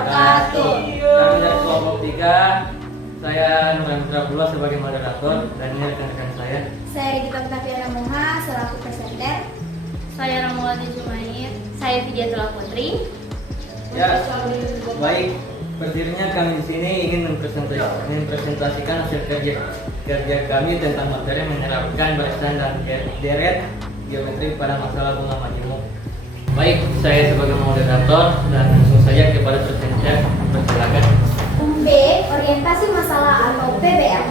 wabarakatuh. Kami dari kelompok 3, saya Nurendra Pula sebagai moderator dan ini rekan-rekan saya. Saya Regita Octaviana Moha selaku presenter. Saya Ramawati Jumaid. Saya Fidiatul Putri. Ya, baik. Berdirinya kami di sini ingin mempresentasikan hasil kerja kami tentang materi menerapkan barisan dan deret geometri pada masalah bunga majemuk. Baik, saya sebagai moderator dan langsung saja kepada presenter. Persilakan. B. Orientasi masalah atau PBM.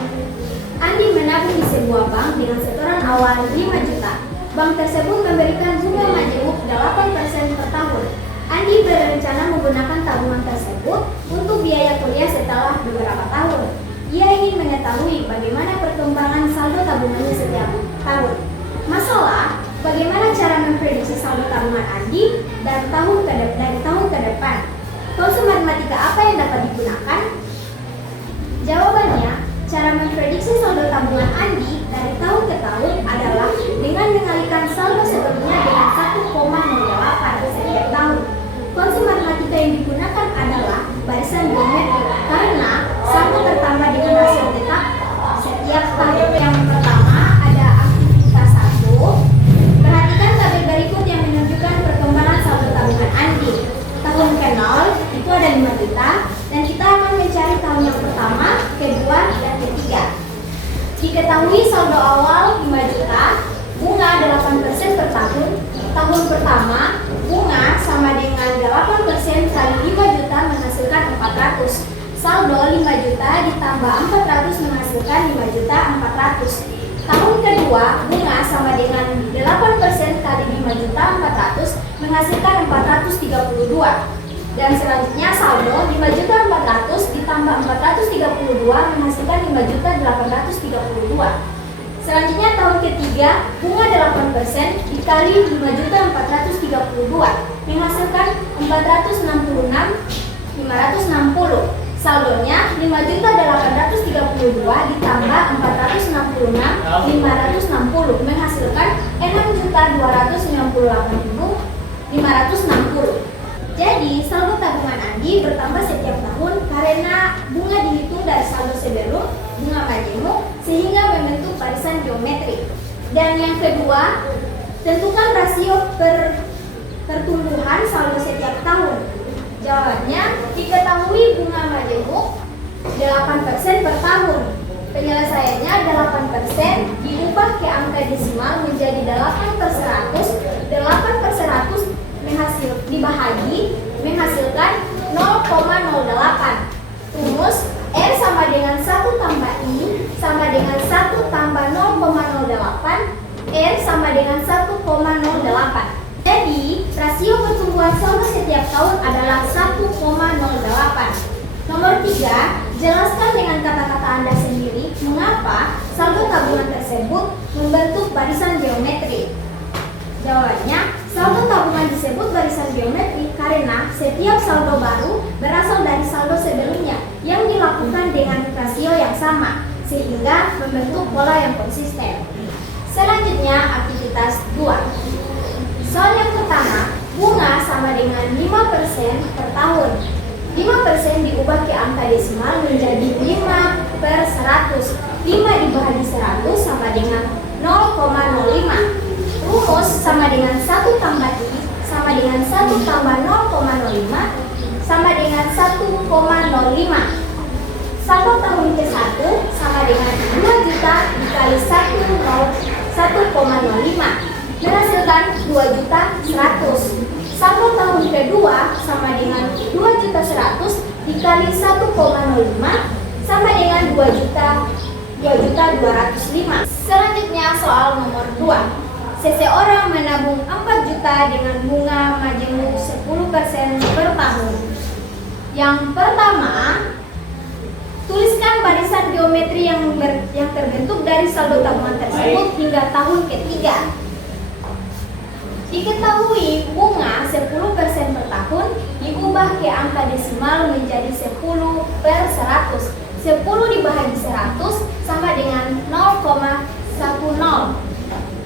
Andi menabung di sebuah bank dengan setoran awal 5 juta. Bank tersebut memberikan bunga majemuk 8% per tahun. Andi berencana menggunakan tabungan tersebut untuk biaya kuliah setelah beberapa tahun. Ia ingin mengetahui bagaimana perkembangan saldo tabungannya setiap tahun. Masalah, bagaimana cara memprediksi saldo tabungan Andi dari tahun ke depan? Konsep matematika apa yang dapat digunakan? Jawabannya, cara memprediksi saldo tabungan Andi dari tahun ke tahun adalah dengan mengalikan saldo sebelumnya dengan 1,08 setiap tahun. Konsep matematika yang digunakan adalah barisan geometri karena saldo bertambah dengan hasil tetap setiap tahun. Yang pertama ada aktivitas 1. Perhatikan tabel berikut yang menunjukkan perkembangan saldo tabungan Andi. Tahun ke-0 itu ada 5 juta dan kita akan mencari tahun yang pertama, kedua, dan ketiga. Diketahui saldo awal 5 juta, bunga 8% per tahun. Tahun pertama, bunga sama dengan 8% kali 5 juta menghasilkan 400. Saldo 5 juta ditambah 400 menghasilkan 5 juta 400. Tahun kedua, bunga sama dengan 8% kali 5 juta 400 menghasilkan 432. Dan selanjutnya saldo 5 juta 400 ditambah 432 menghasilkan 5 juta 832. Selanjutnya tahun ketiga, bunga 8% dikali 5 juta 432 menghasilkan 466 560. Saldonya 5 juta 832 ditambah 466 560 menghasilkan 6 juta 298 560. Jadi saldo tabungan Andi bertambah setiap tahun karena bunga dihitung dari saldo sebelum bunga majemuk sehingga membentuk barisan geometri. Dan yang kedua, tentukan rasio pertumbuhan saldo setiap tahun. Jawabannya, diketahui bunga majemuk 8% per tahun. Penyelesaiannya 8% diubah ke angka desimal menjadi 8 per 100. 8 per 100 dibahagi menghasilkan 0,08. Rumus R sama dengan 1 tambah I sama dengan 1 tambah 0,08. R sama dengan 1,08. Jadi, rasio pertumbuhan saldo setiap tahun adalah 1,08. Nomor 3, jelaskan dengan kata-kata Anda sendiri mengapa saldo tabungan tersebut membentuk barisan geometri. Jawabannya, saldo tabungan disebut barisan geometri karena setiap saldo baru berasal dari saldo sebelumnya yang dilakukan dengan rasio yang sama, sehingga membentuk pola yang konsisten. Selanjutnya, aktivitas 2. Soal yang pertama, bunga sama dengan 5% per tahun. 5% diubah ke angka desimal menjadi 5 per 100. 5 dibagi 100 sama dengan 0,05. Rumus sama dengan 1 tambah I sama dengan 1 tambah 0,05 sama dengan 1,05. Saldo tahun ke-1 sama dengan 2 juta dikali 1,05 menghasilkan 2 juta 100. Saldo tahun kedua sama dengan 2 juta 100 dikali 1,05 sama dengan 2 juta 205. Selanjutnya soal nomor 2. Seseorang menabung 4 juta dengan bunga majemuk 10% per tahun. Yang pertama, tuliskan barisan geometri yang terbentuk dari saldo tabungan tersebut hingga tahun ketiga. Diketahui bunga 10% per tahun diubah ke angka desimal menjadi 10 per 100. 10 dibagi 100 sama dengan 0,10.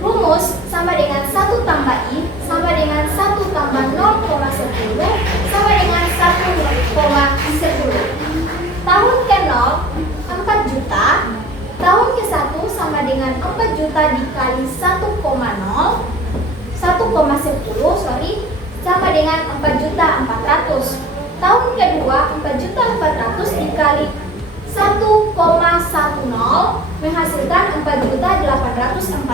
Rumus sama dengan 1 tambah I sama dengan 1 tambah 0,10 sama dengan 1,5. dikali 1,10 menghasilkan 4.840.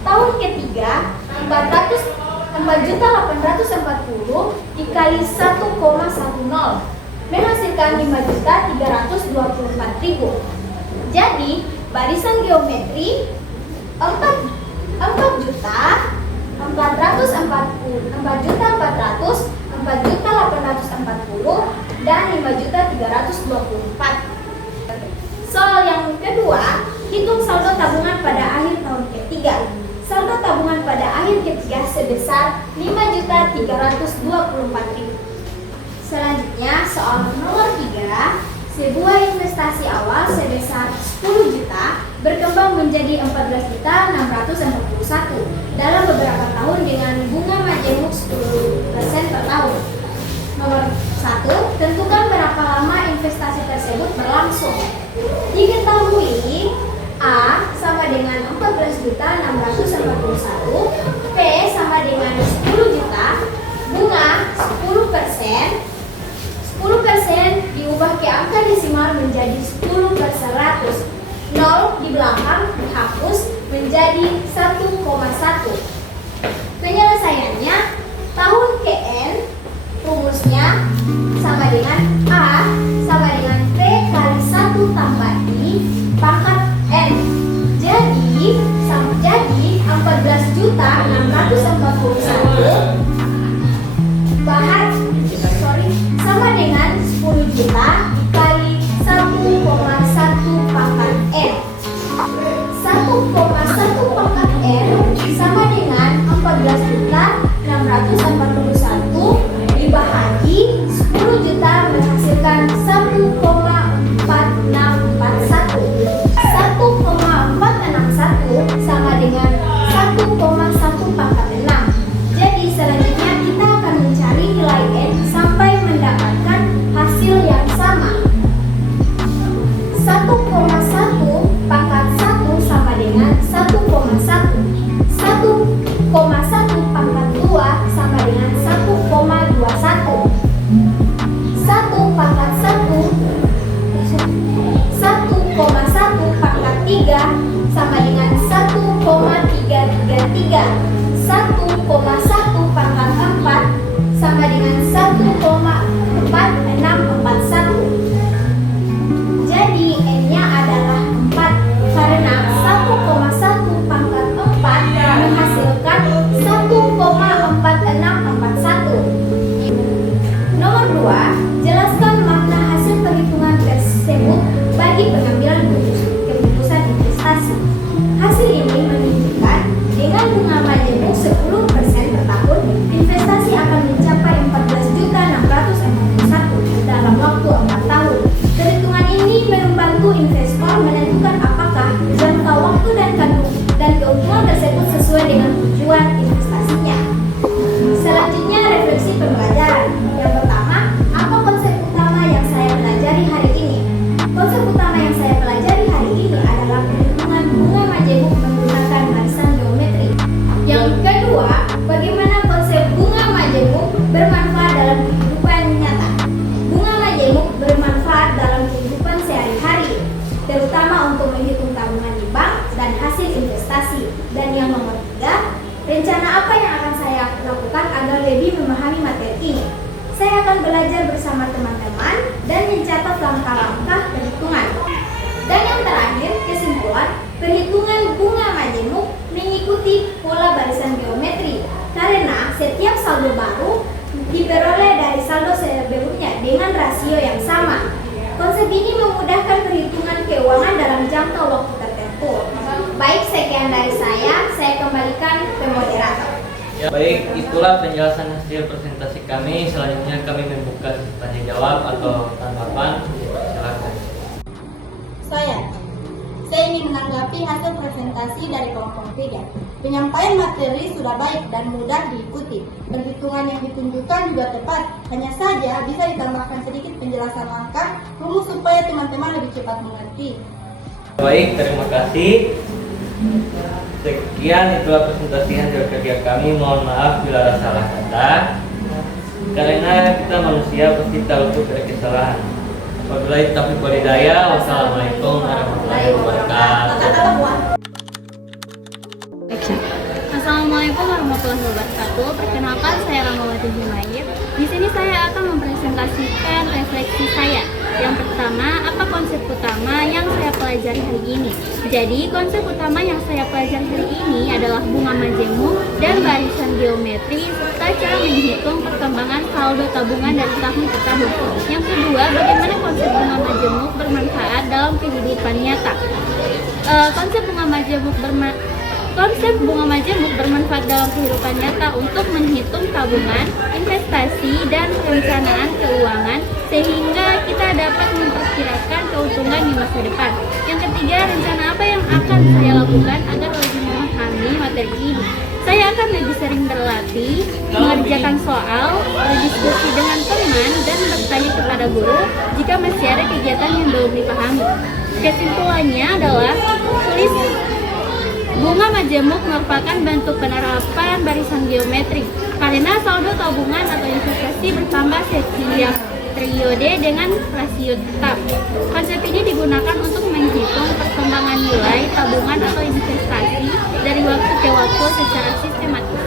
Tahun ketiga 4.840 dikali 1,10 menghasilkan 5.324.000. Jadi barisan geometri 4.440, dan 5.324. Soal yang kedua, hitung saldo tabungan pada akhir tahun ketiga. Saldo tabungan pada akhir ketiga sebesar 5.324.000. Selanjutnya, soal nomor 3, sebuah investasi awal sebesar 10 juta berkembang menjadi 14.641 dalam beberapa tahun dengan bunga majemuk 10% per tahun. Nomor 1, tentukan berapa lama investasi tersebut berlangsung. Diketahui A sama dengan 14.641, P sama dengan 10 juta, bunga 10% diubah ke angka desimal menjadi 10/100. 0 di belakang dihapus menjadi 1,1. Penyelesaiannya, tahun Kn rumusnya sama dengan A sama dengan P kali 1 tambah I pangkat N. Jadi 14.641 sama dengan 10 juta dikali 1,1 pangkat N. 1,1 pangkat N sama dengan 14.641 dibahagi 10 juta menghasilkan 1,4641. 1,461 sama dengan 1,1 pangkat 6. Jadi selanjutnya kita akan mencari nilai N sampai mendapatkan hasil yang sama. 1,1 pangkat 1 sama dengan 1,1. 1,1 pangkat 2 sama dengan 1,21. 1 pangkat 1,1 pangkat 3 sama dengan 1,333. 1,1 pangkat 4 sama dengan 1,4641. Jadi N-nya adalah 4 karena 1,1 pangkat 4 menghasilkan 1,4641. Nomor 2, jelaskan makna hasil perhitungan tersebut bagi pengambilan keputusan investasi. Hasil ini menunjukkan dengan bunga majemuk 10% per tahun, investasi akan mencapai 14.641 dalam waktu 4 tahun. Perhitungan ini membantu investor menentukan apakah jangka waktu dan keuntungan tersebut sesuai dengan tujuan investasinya. Selanjutnya, refleksi pembelajaran. Yang pertama, apa konsep utama yang saya pelajari hari ini? Konsep utama yang saya pelajari hari ini adalah perhitungan bunga majemuk menggunakan barisan geometri. Yang kedua, bagaimana konsep bunga majemuk bermanfaat dalam kehidupan nyata. Bunga majemuk bermanfaat dalam kehidupan sehari-hari, terutama untuk menghitung tabungan di bank dan hasil investasi. Dan yang nomor 3, rencana apa yang akan saya lakukan agar lebih memahami materi ini? Saya akan belajar bersama teman-teman dan mencatat langkah-langkah perhitungan. Dan yang terakhir, kesimpulan, perhitungan bunga majemuk mengikuti pola barisan geometri karena setiap saldo baru diperoleh dari saldo sebelumnya dengan rasio yang sama. Konsep ini memudahkan perhitungan keuangan dalam jangka waktu tertentu. Baik, sekian dari saya kembalikan ke moderator. Ya, baik, itulah penjelasan hasil presentasi kami. Selanjutnya kami membuka tanya jawab atau tanggapan. Silakan. Saya ingin menanggapi hasil presentasi dari kelompok 3. Penyampaian materi sudah baik dan mudah diikuti. Perhitungan yang ditunjukkan juga tepat. Hanya saja bisa ditambahkan sedikit penjelasan langkah rumus supaya teman-teman lebih cepat mengerti. Baik, terima kasih. Sekian itulah presentasi hasil kerja kami. Mohon maaf bila ada salah kata, karena kita manusia pasti tahu dari kesalahan. Wabillahi taufiq wal hidayah. Wassalamualaikum warahmatullahi wabarakatuh. Assalamualaikum warahmatullahi wabarakatuh. Perkenalkan, saya Rahmawati Jumair. Di sini saya akan mempresentasikan refleksi saya. Yang pertama, apa konsep utama yang saya pelajari hari ini? Jadi, konsep utama yang saya pelajari hari ini adalah bunga majemuk dan barisan geometri serta cara menghitung perkembangan saldo tabungan dari tahun ke tahun. Yang kedua, bagaimana konsep bunga majemuk bermanfaat dalam kehidupan nyata? Konsep bunga majemuk bermanfaat dalam kehidupan nyata untuk menghitung tabungan, investasi, dan perencanaan keuangan sehingga kita dapat memperkirakan keuntungan di masa depan. Yang ketiga, rencana apa yang akan saya lakukan agar lebih memahami materi ini? Saya akan lebih sering berlatih, mengerjakan soal, berdiskusi dengan teman, dan bertanya kepada guru jika masih ada kegiatan yang belum dipahami. Kesimpulannya adalah tulis bunga majemuk merupakan bentuk penerapan barisan geometri karena saldo tabungan atau investasi bertambah setiap periode dengan rasio tetap. Konsep ini digunakan untuk menghitung perkembangan nilai tabungan atau investasi dari waktu ke waktu secara sistematis.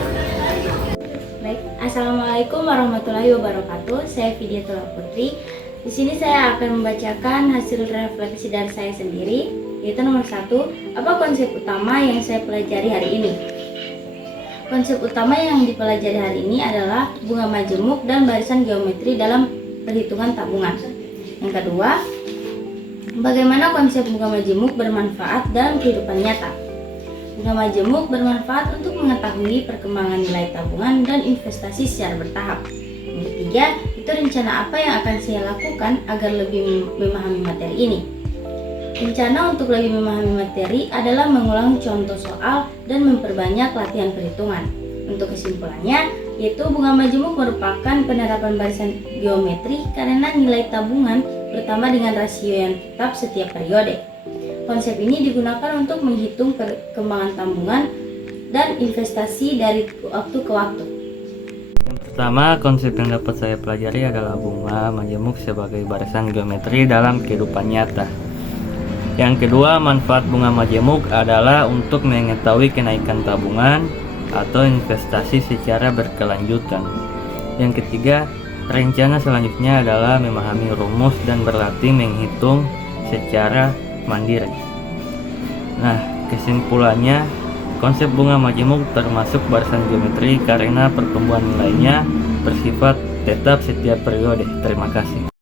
Baik, Assalamualaikum warahmatullahi wabarakatuh. Saya Fidiatullah Putri. Di sini saya akan membacakan hasil refleksi dari saya sendiri, yaitu nomor 1, apa konsep utama yang saya pelajari hari ini? Konsep utama yang dipelajari hari ini adalah bunga majemuk dan barisan geometri dalam perhitungan tabungan. Yang kedua, bagaimana konsep bunga majemuk bermanfaat dalam kehidupan nyata? Bunga majemuk bermanfaat untuk mengetahui perkembangan nilai tabungan dan investasi secara bertahap. Yang ketiga, itu rencana apa yang akan saya lakukan agar lebih memahami materi ini? Rencana untuk lebih memahami materi adalah mengulang contoh soal dan memperbanyak latihan perhitungan. Untuk kesimpulannya, yaitu bunga majemuk merupakan penerapan barisan geometri karena nilai tabungan bertambah dengan rasio yang tetap setiap periode. Konsep ini digunakan untuk menghitung perkembangan tabungan dan investasi dari waktu ke waktu. Yang pertama, konsep yang dapat saya pelajari adalah bunga majemuk sebagai barisan geometri dalam kehidupan nyata. Yang kedua, manfaat bunga majemuk adalah untuk mengetahui kenaikan tabungan atau investasi secara berkelanjutan. Yang ketiga, rencana selanjutnya adalah memahami rumus dan berlatih menghitung secara mandiri. Nah, kesimpulannya, konsep bunga majemuk termasuk barisan geometri karena pertumbuhan nilainya bersifat tetap setiap periode. Terima kasih.